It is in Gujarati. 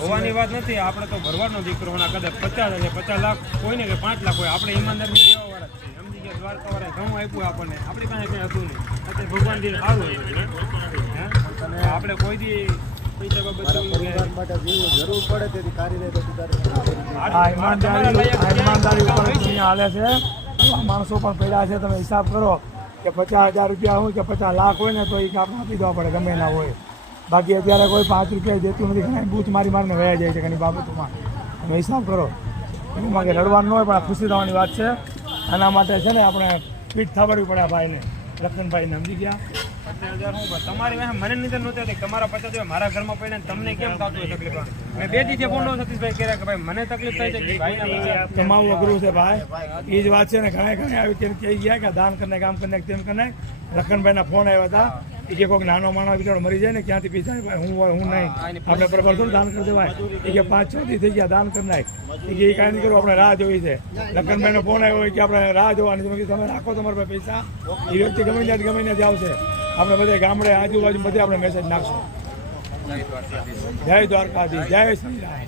હોવાની વાત નથી, આપણે તો ભરવાનો દીકરો કદાચ 50 લાખ કોઈ ને કે 5 લાખ હોય, આપણે ઈમાનદારી દેવા વાળા જ છીએ. સમજી ગયા? દ્વારકા વાળા ઘણું આપ્યું આપણને, આપણી પાસે કંઈ હતું નહીં. અત્યારે ભગવાન થી સારું અને આપણે કોઈ દી પૈસા બાબત જરૂર પડે તેથી કાર્ય ઈમાનદારી ઉપર દુનિયા હાલે છે. માણસો પણ પડ્યા છે. તમે હિસાબ કરો કે 50,000 રૂપિયા હોય કે 50 લાખ હોય ને તો એ આપણે આપી દેવા પડે ગમે ના હોય. બાકી અત્યારે કોઈ 5 રૂપિયા દેતું નથી. ઘણા બૂથ મારીને વયા જાય છે ઘણી બાબતોમાં. તમે હિસાબ કરો એમાં કે રડવાનું ન હોય પણ ખુશી થવાની વાત છે. આના માટે છે ને આપણે પીઠ થાબડવી પડે આ ભાઈને, લખનભાઈને. સમજી ગયા? 50,000 તમારી મને નીંદર નહોતી હતી. તમારા 50,000 મારા ઘરમાં પડ્યા તમને કેમ થતું હોય તકલીફ? મેં 2 દિવસે ફોન સતીશભાઈ કર્યા કે ભાઈ મને તકલીફ થાય છે. તમારું અઘરું છે ભાઈ, એ જ વાત છે ને. ઘણા આવી કહી ગયા કે દાન કરીને કામ કરીને તેમ કરીને. લખનભાઈના ફોન આવ્યા હતા એ કે કોઈક નાનો માણસ બિચારો મરી જાય ને ક્યાંથી પૈસા હું હોય હું નહીં આપણે પર થોડું દાન કરી દેવાય. એ કે 5-6 દી થઈ ગયા દાન કરી નાખ. એ કે એ કાંઈ નહીં કરવું, આપણે રાહ જોઈ છે. લખનભાઈનો ફોન આવ્યો હોય કે આપણે રાહ જોવાની. તમે રાખો તમારા પાસે પૈસા, એ વ્યક્તિ ગમે ત્યાંથી આવશે. આપણે બધે ગામડે આજુબાજુ બધે આપણે મેસેજ નાખશું. જય દ્વારકાધીશ, જય શ્રી રામ.